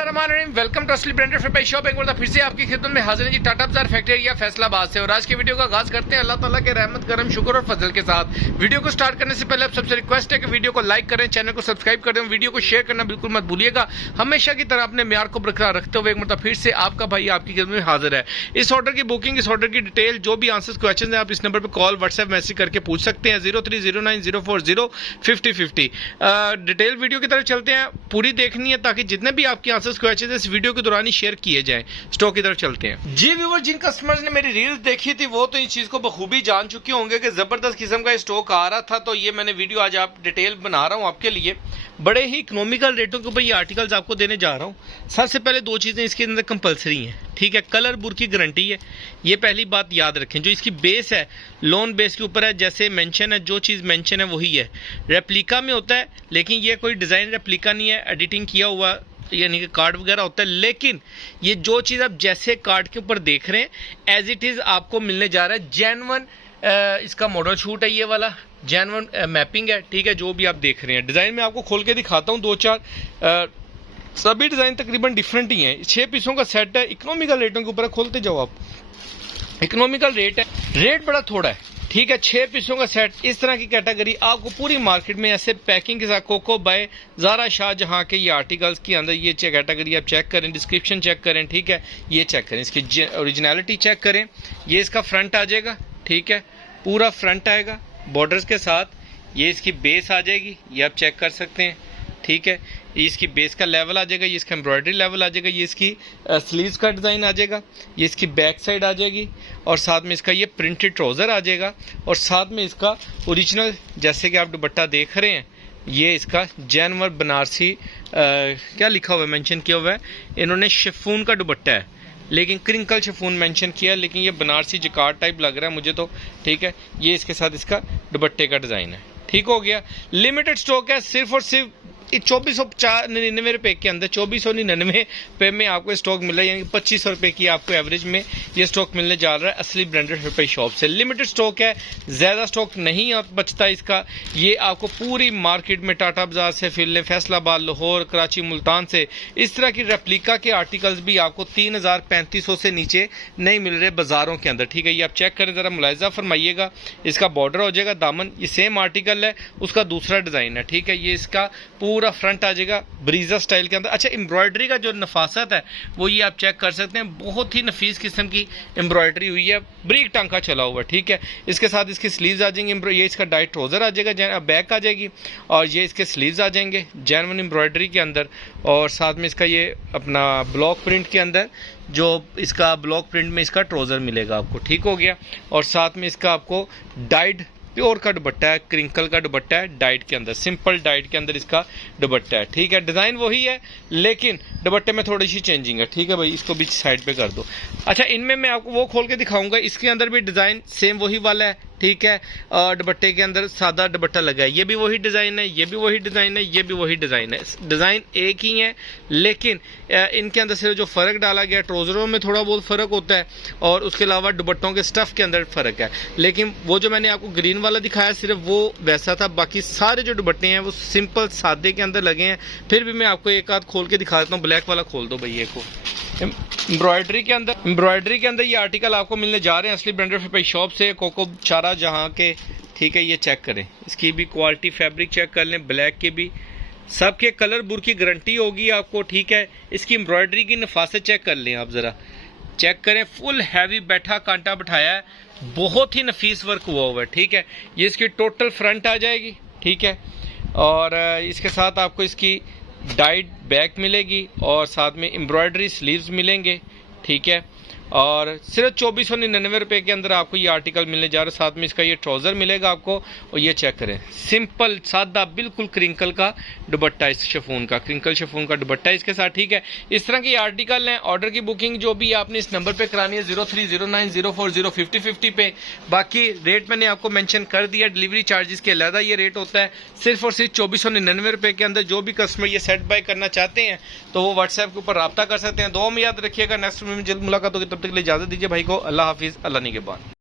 Welcome to असली branded footwear shop. एक बार फिर से आपकी खिदमत में हाजिर है जी टाटा बाजार फैक्ट्री एरिया फैसलाबाद से। और आज के वीडियो का आगाज करते हैं अल्लाह ताला के रहमत करम शुक्र और फजल के साथ। वीडियो को स्टार्ट करने से पहले आप सबसे रिक्वेस्ट है कि वीडियो को लाइक करें, चैनल को सब्सक्राइब करें, वीडियो को शेयर करना बिल्कुल मत भूलिएगा। हमेशा की तरह अपने म्यार को बरकरार रखते हुए एक मतलब फिर से आपका भाई आपकी खिदमत में हाजिर है। इस ऑर्डर की बुकिंग, इस ऑर्डर की डिटेल, जो भी आंसर्स क्वेश्चन है, आप इस नंबर पर कॉल व्हाट्सएप मैसेज करके पूछ सकते हैं 0309040550। डिटेल वीडियो की तरफ चलते हैं, पूरी देखनी है ताकि जितने भी आपके आंसर्स क्वेश्चन इस वीडियो के दौरान ही शेयर किए जाएं। स्टॉक की तरफ चलते हैं जी। व्यूअर, जिन कस्टमर्स ने मेरी रील्स देखी थी वो तो इस चीज को बखूबी जान चुके होंगे कि जबरदस्त किस्म का स्टॉक आ रहा था, तो ये मैंने वीडियो आज आप डिटेल बना रहा हूं आपके लिए। बड़े ही इकोनॉमिकल रेटों के ऊपर ये आर्टिकल्स आपको देने जा रहा हूं। सबसे पहले दो चीजें इसके अंदर कंपलसरी हैं, ठीक है। कलर बुर की गारंटी है, ये पहली बात याद रखें। जो इसकी बेस है लोन बेस के ऊपर है, जैसे मेंशन है, जो चीज़ मेंशन है वही है। रेप्लिका में होता है, लेकिन ये कोई डिज़ाइन रेप्लिका नहीं है, एडिटिंग किया हुआ यानी कि कार्ड वगैरह होता है। लेकिन ये जो चीज़ आप जैसे कार्ड के ऊपर देख रहे हैं एज इट इज़ आपको मिलने जा रहा है। जेन्युइन इसका मॉडल शूट है, ये वाला जेन्युइन मैपिंग है, ठीक है। जो भी आप देख रहे हैं डिज़ाइन में आपको खोल के दिखाता हूँ दो चार, सभी डिज़ाइन तकरीबन डिफरेंट ही हैं। 6 पीसों का सेट है, इकोनॉमिकल रेटों के ऊपर। खोलते जाओ आप, इकोनॉमिकल रेट है, रेट बड़ा थोड़ा है, ठीक है। 6 पीसों का सेट, इस तरह की कैटेगरी आपको पूरी मार्केट में ऐसे पैकिंग के साथ कोको बाय ज़ारा शाहजहां के ये आर्टिकल्स के अंदर ये कैटेगरी आप चेक करें, डिस्क्रिप्शन चेक करें, ठीक है। ये चेक करें, इसकी ओरिजिनलिटी चेक करें। ये इसका फ्रंट आ जाएगा, ठीक है, पूरा फ्रंट आएगा बॉर्डर्स के साथ। ये इसकी बेस आ जाएगी, ये आप चेक कर सकते हैं, ठीक है। ये इसकी बेस का लेवल आ जाएगा, ये इसका एम्ब्रॉयडरी लेवल आ जाएगा, ये इसकी स्लीव्स का डिज़ाइन आ जाएगा, ये इसकी बैक साइड आ जाएगी, और साथ में इसका ये प्रिंटेड ट्राउज़र आ जाएगा, और साथ में इसका ओरिजिनल जैसे कि आप दुपट्टा देख रहे हैं, ये इसका जेन्युइन बनारसी क्या लिखा हुआ है, मेंशन किया हुआ है इन्होंने, शिफॉन का दुपट्टा है, लेकिन क्रिंकल शिफॉन मेंशन किया, लेकिन ये बनारसी जिकार्ड टाइप लग रहा है मुझे तो, ठीक है। ये इसके साथ इसका दुपट्टे का डिज़ाइन है, ठीक हो गया। लिमिटेड स्टॉक है, सिर्फ और सिर्फ 2499 रुपये के अंदर, 2499 पे में आपको स्टॉक मिल रहा है, यानी 2500 रुपये की आपको एवरेज में ये स्टॉक मिलने जा रहा है असली ब्रांडेड फुटवेयर शॉप से। लिमिटेड स्टॉक है, ज़्यादा स्टॉक नहीं बचता इसका। ये आपको पूरी मार्केट में टाटा बाजार से फिर लें, फैसलाबाद, लाहौर, कराची, मुल्तान से इस तरह की रेप्लिका के आर्टिकल्स भी आपको 3500 से नीचे नहीं मिल रहे बाजारों के अंदर, ठीक है। ये आप चेक करें, ज़रा मुलायजा फरमाइएगा। इसका बॉर्डर हो जाएगा, दामन ये सेम आर्टिकल है, उसका दूसरा डिज़ाइन है, ठीक है। ये इसका पूरा फ्रंट आ जाएगा ब्रीजा स्टाइल के अंदर। अच्छा, एम्ब्रॉयडरी का जो नफासत है वो ये आप चेक कर सकते हैं, बहुत ही नफीस किस्म की एम्ब्रॉयडरी हुई है, ब्रीक टांका चला हुआ है, ठीक है। इसके साथ इसकी स्लीव्स आ जाएंगे, ये इसका डाइट ट्राउजर आ जाएगा, बैक आ जाएगी, और ये इसके स्लीव्स आ जाएंगे जेन्युइन एम्ब्रॉयडरी के अंदर, और साथ में इसका ये अपना ब्लॉक प्रिंट के अंदर जो इसका ब्लॉक प्रिंट में इसका ट्राउजर मिलेगा आपको, ठीक हो गया। और साथ में इसका आपको डाइड प्योर का दुपट्टा है, क्रिंकल का दुपट्टा है, डाइट के अंदर, सिंपल डाइट के अंदर इसका दुपट्टा है, ठीक है। डिज़ाइन वही है, लेकिन दुपट्टे में थोड़ी सी चेंजिंग है, ठीक है भाई। इसको भी साइड पे कर दो। अच्छा, इनमें मैं आपको वो खोल के दिखाऊंगा, इसके अंदर भी डिज़ाइन सेम वही वाला है, ठीक है। दुपट्टे के अंदर सादा दुपट्टा लगा है, ये भी वही डिज़ाइन है, ये भी वही डिज़ाइन है, ये भी वही डिज़ाइन है। डिज़ाइन एक ही है, लेकिन इनके अंदर सिर्फ जो फ़र्क डाला गया, ट्राउज़रों में थोड़ा बहुत फ़र्क होता है, और उसके अलावा दुपट्टों के स्टफ़ के अंदर फ़र्क है। लेकिन वो जो मैंने आपको ग्रीन वाला दिखाया सिर्फ वो वैसा था, बाकी सारे जो दुपट्टे हैं वो सिंपल सादे के अंदर लगे हैं। फिर भी मैं आपको एक आध खोल के दिखा देता हूँ। ब्लैक वाला खोल दो भैया को। एम्ब्रॉयडरी के अंदर ये आर्टिकल आपको मिलने जा रहे हैं असली ब्रांडेड फुटवेयर शॉप से, कोको चारा जहाँ के, ठीक है। ये चेक करें, इसकी भी क्वालिटी, फैब्रिक चेक कर लें, ब्लैक के भी सबके कलर बुर की गारंटी होगी आपको, ठीक है। इसकी एम्ब्रॉयडरी की नफासत चेक कर लें आप, ज़रा चेक करें, फुल हैवी बैठा कांटा बिठाया है, बहुत ही नफीस वर्क हुआ है, ठीक है। ये इसकी टोटल फ्रंट आ जाएगी, ठीक है, और इसके साथ आपको इसकी डाइड बैक मिलेगी, और साथ में एम्ब्रॉयडरी स्लीव्स मिलेंगे, ठीक है। और सिर्फ 2499 रुपये के अंदर आपको ये आर्टिकल मिलने जा रहा है। साथ में इसका ये ट्राउज़र मिलेगा आपको, और ये चेक करें, सिंपल सादा बिल्कुल क्रिंकल का दुपट्टा, इस शिफॉन का, क्रिंकल शिफॉन का दुपट्टा इसके साथ, ठीक है। इस तरह के आर्टिकल हैं। ऑर्डर की बुकिंग जो भी आपने इस नंबर पे करानी है 0309040550 पे। बाकी रेट मैंने आपको मेंशन कर दिया, डिलीवरी चार्जेस के अलग ये रेट होता है। सिर्फ और सिर्फ 2499 रुपये के अंदर जो भी कस्टमर ये सेट बाय करना चाहते हैं तो वो व्हाट्सएप के ऊपर रब्ता कर सकते हैं। दुआ में याद रखिएगा, नेक्स्ट में जल्द मुलाकात होगी, तब तक के लिए इजाज़त दीजिए भाई को। अल्लाह हाफिज़, अल्लाह निगहबान।